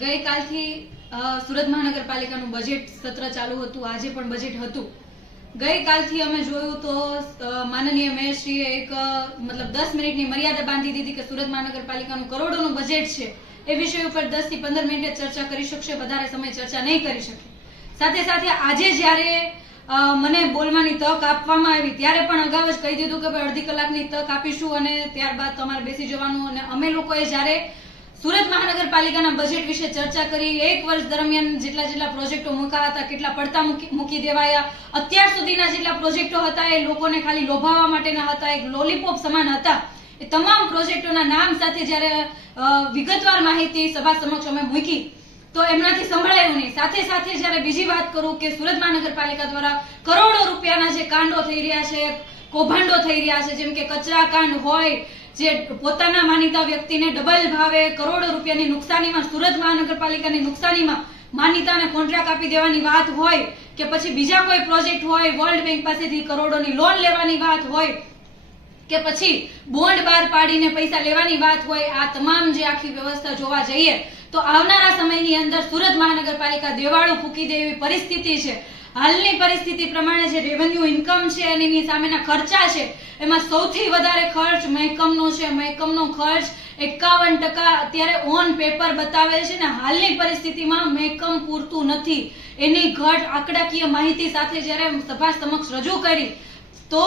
ગઈકાલથી સુરત મહાનગરપાલિકાનું બજેટ સત્ર ચાલુ હતું. આજે પણ બજેટ હતું. ગઈકાલથી અમે જોયું તો માનનીય મેયરશ્રીએ એક 10 મિનિટની મર્યાદા બાંધી દીધી કે સુરત મહાનગરપાલિકાનું કરોડોનું બજેટ છે એ વિષય ઉપર 10 થી 15 મિનિટે ચર્ચા કરી શકશે, વધારે સમય ચર્ચા નહીં કરી શકે. સાથે સાથે આજે જ્યારે મને બોલવાની તક આપવામાં આવી ત્યારે પણ અગાઉ જ કહી દીધું કે ભાઈ અડધી કલાકની તક આપીશું અને ત્યારબાદ તમારે બેસી જવાનું. અને અમે લોકોએ જ્યારે સુરત મહાનગરપાલિકાના બજેટ વિશે ચર્ચા કરી, એક વર્ષ દરમિયાન જેટલા પ્રોજેક્ટો મૂકાયા હતા, કેટલા પડતા મૂકી દેવાયા, અત્યાર સુધીના જેટલા પ્રોજેક્ટો હતા એ લોકોને ખાલી લોભાવવા માટેના હતા, એક લોલીપોપ સમાન હતા. એ તમામ પ્રોજેક્ટોના નામ સાથે જ્યારે વિગતવાર માહિતી સભા સમક્ષ અમે મૂકી તો એમનાથી સંભળાયું નહીં. સાથે સાથે જ્યારે બીજી વાત કરું કે સુરત મહાનગરપાલિકા દ્વારા કરોડો રૂપિયાના જે કાંડો થઈ રહ્યા છે, કૌભાંડો થઈ રહ્યા છે, જેમ કે કચરા કાંડ હોય, જે પોતાના માનીતા વ્યક્તિને ડબલ ભાવે કરોડો રૂપિયાની નુકસાનીમાં, સુરત મહાનગરપાલિકાની નુકસાનીમાં માનીતાને કોન્ટ્રાક્ટ આપી દેવાની વાત હોય, કે પછી બીજા કોઈ પ્રોજેક્ટ હોય, વર્લ્ડ બેંક પાસેથી કરોડોની લોન લેવાની વાત હોય, કે પછી બોન્ડ બહાર પાડીને પૈસા લેવાની વાત હોય, આ તમામ જે આખી વ્યવસ્થા જોવા જઈએ તો આવનારા સમયની અંદર સુરત મહાનગરપાલિકા દેવાળું ફૂંકી દે એવી પરિસ્થિતિ છે. હાલની પરિસ્થિતિ પ્રમાણે જે રેવન્યુ ઇન્કમ છે અને એની સામેના ખર્ચા છે એમાં સૌથી વધારે ખર્ચ મહેકમનો છે. મહેકમનો ખર્ચ 51% અત્યારે ઓન પેપર બતાવે છે ને હાલની પરિસ્થિતિમાં મહેકમ પૂરતું નથી. એની ઘટ આંકડાકીય માહિતી સાથે જ્યારે સભા સમક્ષ રજૂ કરી તો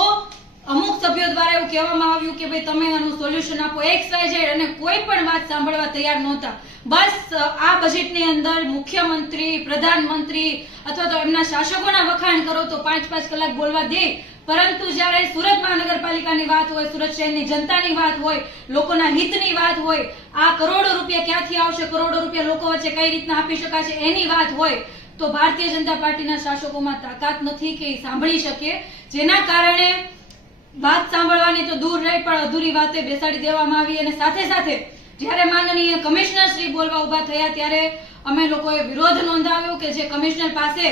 અમુક સભ્યો દ્વારા એવું કહેવામાં આવ્યું કે ભાઈ તમે આનું સોલ્યુશન આપો, XYZ, અને કોઈ પણ વાત સાંભળવા તૈયાર નહોતા. બસ આ બજેટની અંદર મુખ્યમંત્રી, પ્રધાનમંત્રી અથવા તો એમના શાસકોના વખાણ કરો તો 5-5 કલાક બોલવા દે, પરંતુ જ્યારે સુરત મહાનગરપાલિકાની વાત હોય, સુરત શહેરની જનતાની વાત હોય, લોકોના હિતની વાત હોય, આ કરોડો રૂપિયા ક્યાંથી આવશે, કરોડો રૂપિયા લોકો વચ્ચે કઈ રીતના આપી શકાશે એની વાત હોય તો ભારતીય જનતા પાર્ટીના શાસકોમાં તાકાત નથી કે સાંભળી શકે. જેના કારણે વાત સાંભળવાની તો દૂર રહી પણ અધૂરી વાતે બેસાડી દેવામાં આવી. અને સાથે સાથે જ્યારે માનનીય કમિશનર શ્રી બોલવા ઉભા થયા ત્યારે અમે લોકોએ વિરોધ નોંધાવ્યો કે જે કમિશનર પાસે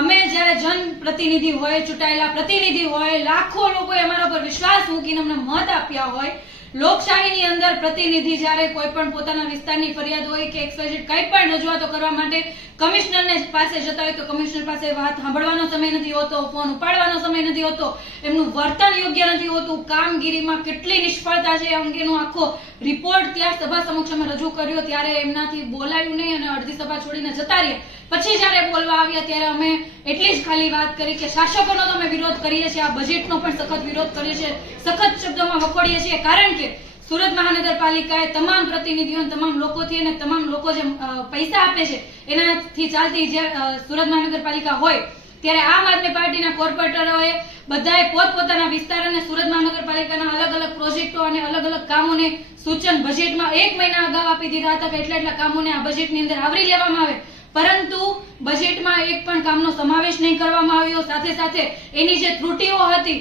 અમે જ્યારે જનપ્રતિનિધિ હોય, ચૂંટાયેલા પ્રતિનિધિ હોય, લાખો લોકોએ અમારા પર વિશ્વાસ મૂકીને અમને મત આપ્યા હોય, લોકશાહીની અંદર પ્રતિનિધિ જ્યારે કોઈ પણ પોતાના વિસ્તારની ફરિયાદ હોય કે XYZ કંઈ પણ રજૂઆતો કરવા માટે કમિશનરને પાસે જતા હોય તો કમિશનર પાસે વાત સાંભળવાનો સમય નથી હોતો, ફોન ઉપાડવાનો સમય નથી હોતો, એમનું વર્તન યોગ્ય નથી હોતું, કામગીરીમાં કેટલી નિષ્ફળતા છે અંગેનો આખો રિપોર્ટ ત્યાં સભા સમક્ષ અમે રજૂ કર્યો ત્યારે એમનાથી બોલાયું નહીં અને અડધી સભા છોડીને જતા રહ્યા. પછી જ્યારે બોલવા આવ્યા ત્યારે અમે એટલી જ ખાલી વાત કરી કે શાસકોનો તો અમે વિરોધ કરીએ છીએ, આ બજેટનો પણ સખત વિરોધ કરીએ છીએ, સખત શબ્દોમાં વખોડીએ છીએ, કારણ કે સુરત મહાનગરપાલિકાએ તમામ પ્રતિનિધિઓ, તમામ લોકોથી અને તમામ લોકો જે પૈસા આપે છે એનાથી ચાલતી જે સુરત મહાનગરપાલિકા હોય ત્યારે આમ આદમી પાર્ટીના કોર્પોરેટરોએ બધાએ પોતપોતાના વિસ્તાર અને સુરત મહાનગરપાલિકાના અલગ અલગ પ્રોજેક્ટો અને અલગ અલગ કામોને સૂચન બજેટમાં 1 મહિના અગાઉ આપી દીધા હતા કે એટલા કામોને આ બજેટની અંદર આવરી લેવામાં આવે, પરંતુ બજેટમાં એક પણ કામનો સમાવેશ નહીં કરવામાં આવ્યો. સાથે સાથે એની જે ત્રુટીઓ હતી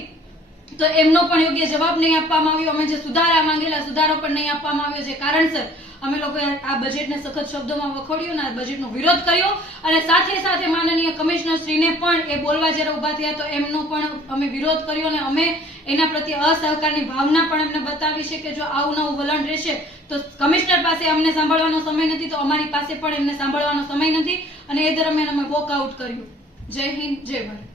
તો એમનો પણ યોગ્ય જવાબ નહીં આપવામાં આવ્યો. અમે જે સુધારા માંગેલા સુધારો પણ નહીં આપવામાં આવ્યો, જે કારણસર અમે લોકોએ આ બજેટને સખત શબ્દોમાં વખોડ્યું અને આ બજેટનો વિરોધ કર્યો. અને સાથે સાથે માનનીય કમિશનર શ્રીને પણ એ બોલવા જ્યારે ઉભા થયા તો એમનો પણ અમે વિરોધ કર્યો અને અમે એના પ્રત્યે અસહકારની ભાવના પણ એમને બતાવી છે કે જો આવું નવું વલણ રહેશે તો કમિશનર પાસે અમને સાંભળવાનો સમય નથી તો અમારી પાસે પણ એમને સાંભળવાનો સમય નથી. અને એ દરમિયાન અમે વોકઆઉટ કર્યું. જય હિન્દ, જય ભારત.